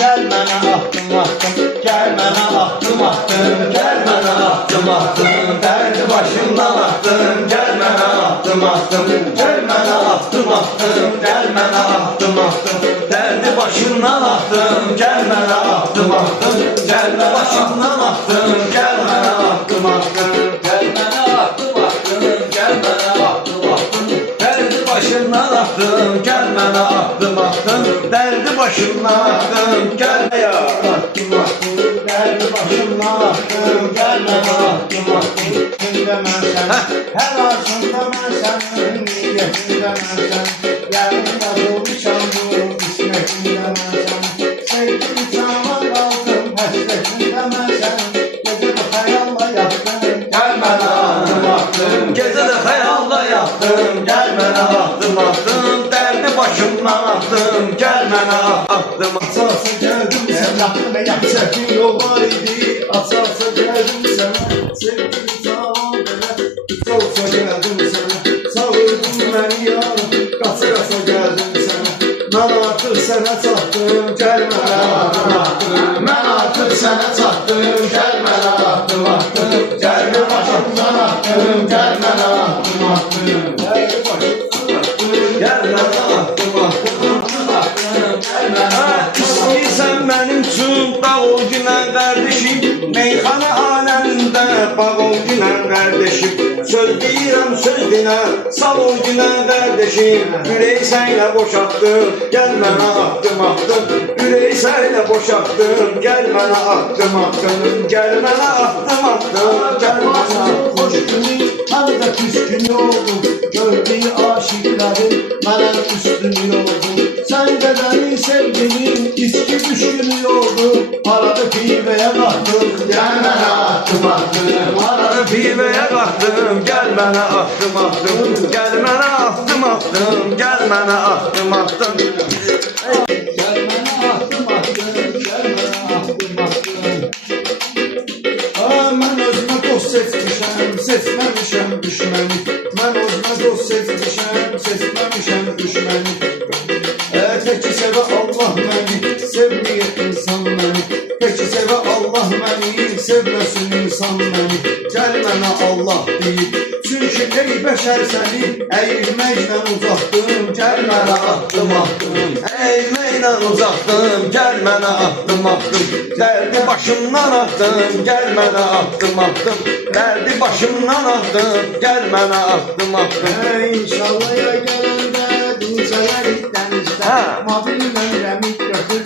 gel mənə attım attım, gel mənə attım attım, gel mənə attım attım, dərdi başımdan attım, gel mənə attım attım, gel mənə attım attım, gel mənə attım attım, dərdi başımdan attım, gel mənə attım attım, gel mənə başımdan attım, gel mənə attım attım, gel mənə attım attım, gel mənə attım attım, dərdi başımdan attım, gel mənə attım attım, dərdi başımdan attım, gel mənə attım attım, dərdi başımdan attım, gel mənə attım attım, şimdi mən sən, hər arzumda mən sənin, niyyətində mən sən, yarın yazılmışam bu qismətində mən sən, sevdim sana qaldım, həsrətində mən sən, gecə də xəyalla yatdım, gel mənə attım attım, gecə də xəyalla yatdım, gel mənə attım attım, dərdi başımdan attım, gel mənə attım. Açarsa gəldim sənə, çətin yol var idi, açarsa gəldim sənə, sevdim sağlam belə, olsa gəldim sənə, çağırdım məni yar, qaça gəldim sənə, mən artıq sənə çatdım, gəl mənə attım attım, mən artıq sənə çatdım, gəl mənə attım attım, gəldi başımdan attım, gəl mənə attım attım, gəldi başımdan attım, gəl mənə attım attım, gəl mənə attım. İstəyirsən mənim üçün dağ ol günən qardeşim, meyxana aləmində bağ ol günən qardeşim, söz deyirəm söz dinə, sağ ol günən qardeşim, ürək sənlə boşaltdım, gəl mənə attım attım, ürək sənlə boşaltdım, gəl mənə attım attım, gəl mənə attım attım, gəl mənə attım. Hoş günü, həm də pis günü oldu, gördüyü aşıqları mənə üstünü oldu, sən qədərin sevginin içki düşkünü oldu, paradı pivəyə qaxdım, gəl mənə attım attım, paradı pivəyə qaxdım, gəl mənə attım attım, gəl mənə attım attım, gəl mənə attım attım, gəl mənə attım attım, gəl mənə attım attım. Mən özümə dost seçmişəm, seçməmişəm düşməni, mən özümə dost seçmişəm, seçməmişəm düşməni, peki sevə Allah məni, sevməyə insan məni, peki sevə Allah məni, sevməsin insan məni, gəl mənə Allah deyib, çünki ey bəşər səni əyilməklə uzaqdım, gəl mənə attım attım, əyilməklə uzaqdım, gəl mənə attım attım, dərdi başımdan attım, gəl mənə attım attım, dərdi başımdan attım, gəl mənə attım attım. İnşallah ya gələndə dincələr dənizdə, mobil nömrəmi götür,